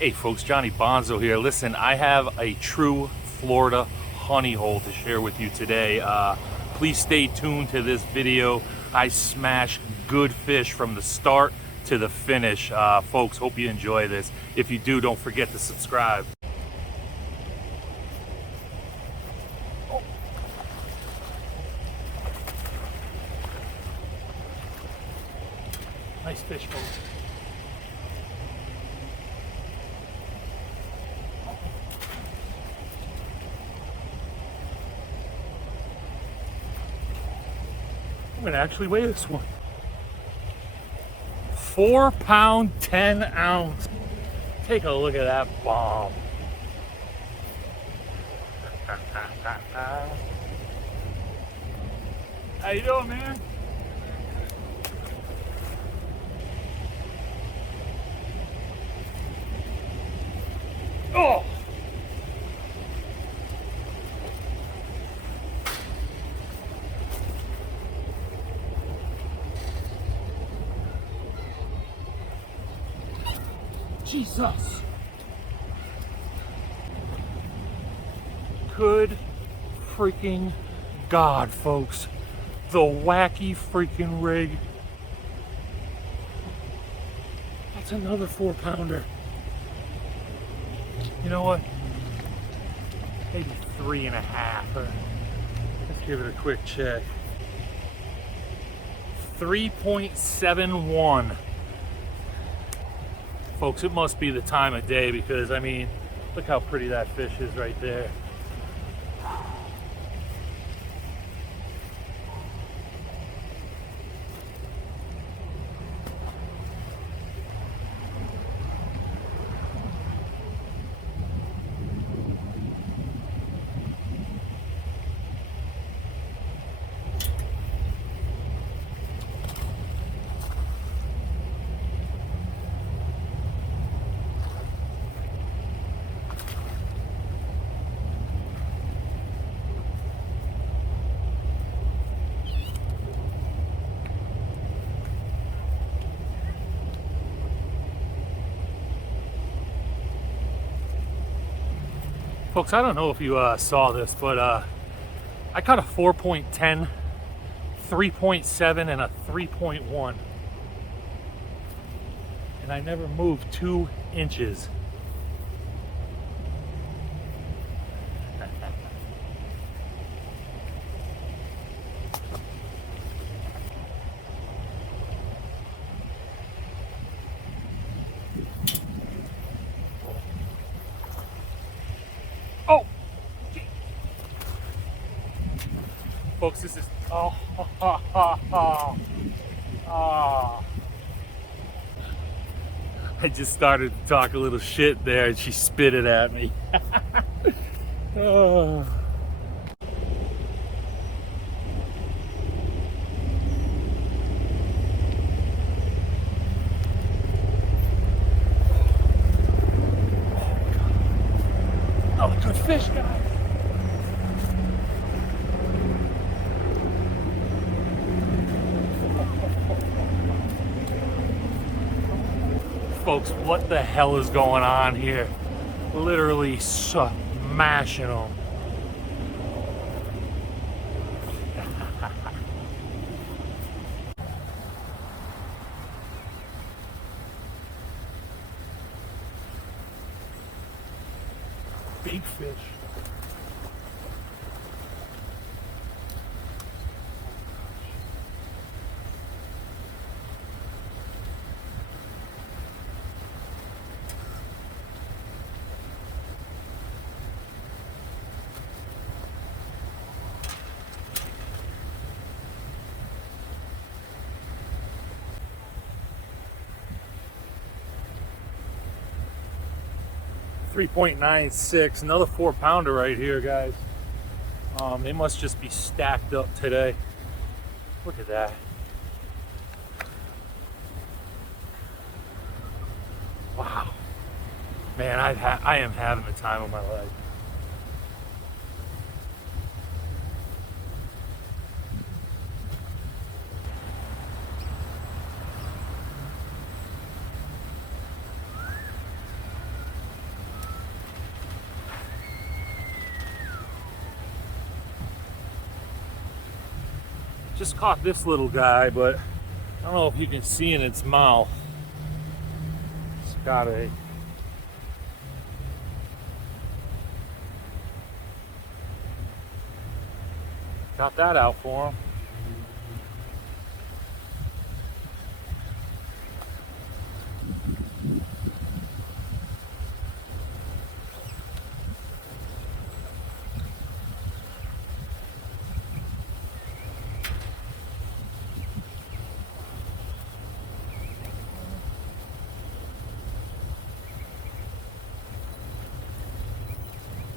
Hey folks, Johnny Bonzo here. Listen, I have a true Florida honey hole to share with you today. Please stay tuned to this video. I smash good fish from the start to the finish. Folks, hope you enjoy this. If you do, don't forget to subscribe. Oh. Nice fish, folks. I'm gonna actually weigh this one. 4 pound, 10 ounce. Take a look at that bomb. How you doing, man? Oh! Jesus. Good freaking God, folks. The wacky freaking rig. That's another 4 pounder. You know what? Maybe 3.5. Let's give it a quick check. 3.71. Folks, it must be the time of day because, I mean, look how pretty that fish is right there. Folks, I don't know if you saw this, but I caught a 4.10, 3.7, and a 3.1. And I never moved 2 inches. Oh! Folks, this is, oh, I just started to talk a little shit there and she spit it at me. Oh. Oh, good fish, guys. Folks, what the hell is going on here? Literally smashing them. Big fish. .96, another 4 pounder right here, guys. They must just be stacked up today. Look at that. Wow, man, I am having the time of my life. Just caught this little guy, but I don't know if you can see in its mouth. It's got a... Got that out for him.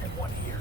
And one here.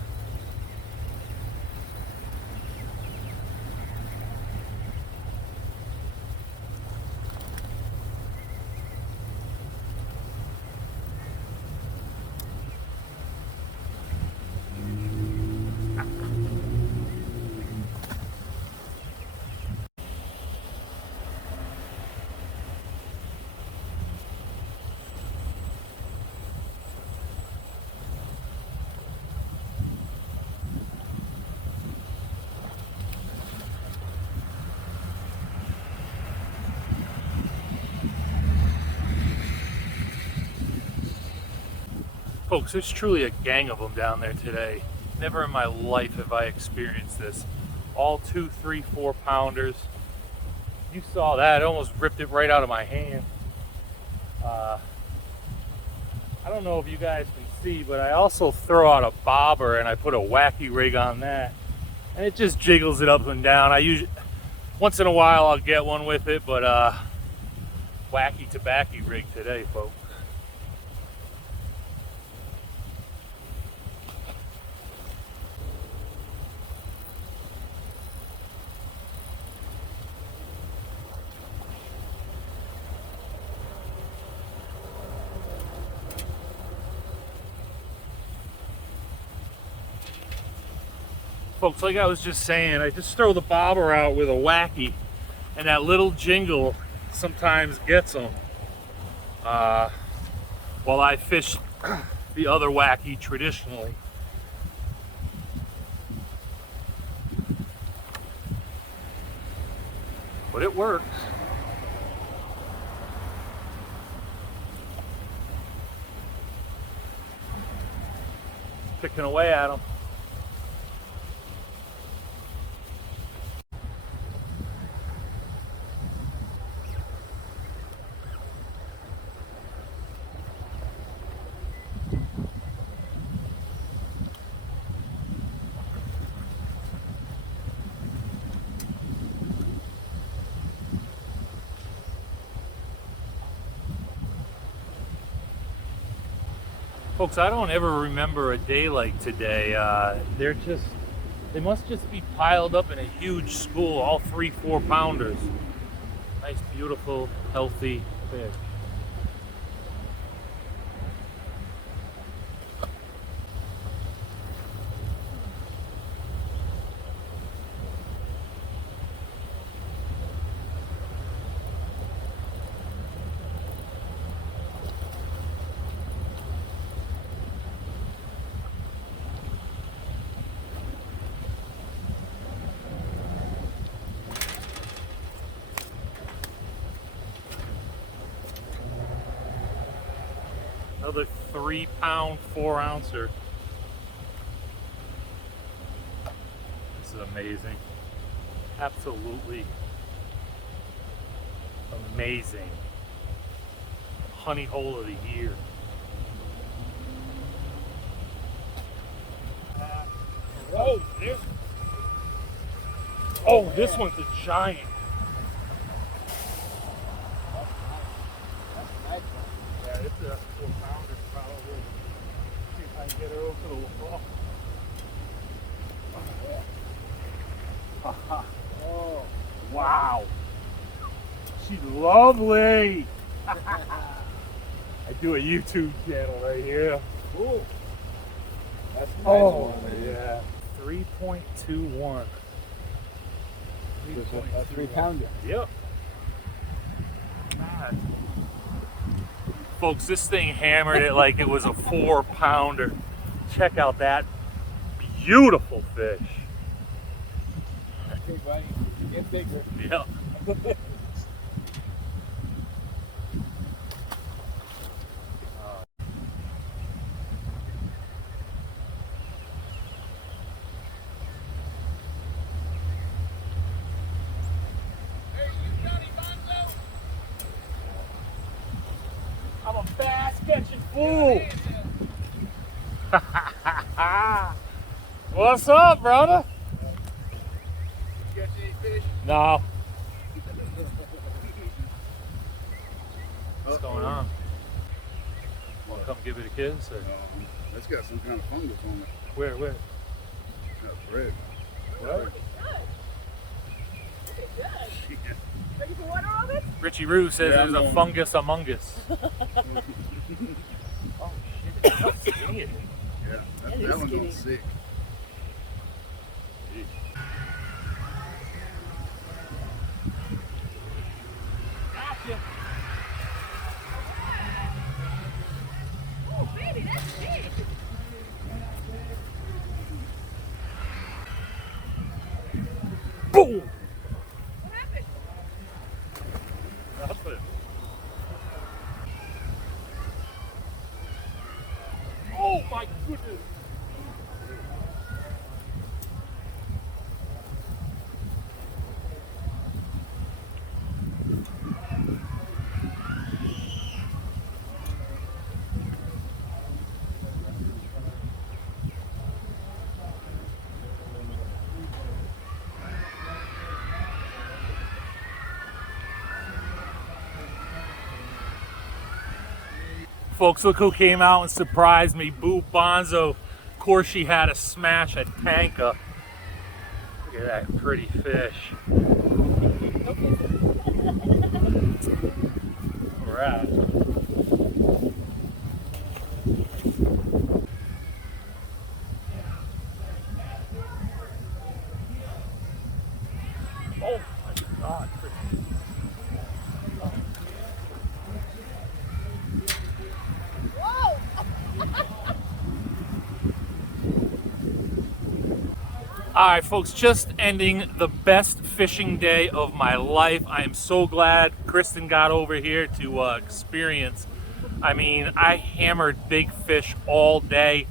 Folks, there's truly a gang of them down there today. Never in my life have I experienced this. All 2, 3, 4 pounders. You saw that, it almost ripped it right out of my hand. I don't know if you guys can see, but I also throw out a bobber and I put a wacky rig on that. And it just jiggles it up and down. I usually, once in a while I'll get one with it, but wacky tobacco rig today, folks. Folks, like I was just saying, I just throw the bobber out with a wacky, and that little jingle sometimes gets them. While I fish the other wacky traditionally. But it works. Picking away at them. Folks, I don't ever remember a day like today. They must just be piled up in a huge school, all 3, 4 pounders. Nice, beautiful, healthy fish. Another 3 pound, 4 ouncer. This is amazing. Absolutely amazing. Honey hole of the year. Oh, this one's a giant. Yeah, it's a 4 pounder probably. See if I can get her over the wall. Oh, wow. She's lovely. I do a YouTube channel right here. Cool. That's a nice Oh, one. yeah. 3.21. A 3 pounder. Yep. God. Folks, this thing hammered it like it was a 4 pounder. Check out that beautiful fish. Okay, buddy. Get bigger. Yeah. I'm a bass catching fool. What's up, brother? Catch any fish? No. What's going on? Want to come give it a kiss? Or? That's got some kind of fungus on it. Where? That's red. What? Ready for water on it? Richie Roo says Yeah, there's a fungus among us. Oh shit, how skinny it is. Yeah, That is that one's skinny. on sick. Gotcha. Oh, baby, that's big. Boom! What happened? Nothing. Oh my goodness! Folks, look who came out and surprised me. Boo Bonzo. Of course, she had to smash a tanker. Look at that pretty fish. All right. Oh my God. Whoa! All right, folks, just ending the best fishing day of my life. I am so glad Kristen got over here to experience. I mean, I hammered big fish all day.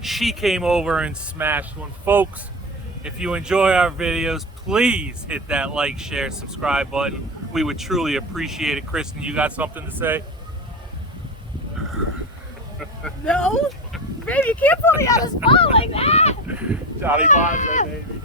She came over and smashed one. Folks, if you enjoy our videos, please hit that like, share, subscribe button. We would truly appreciate it. Kristen, you got something to say? No! Baby, you can't put me on the spot like that! Johnny Bonzo, baby.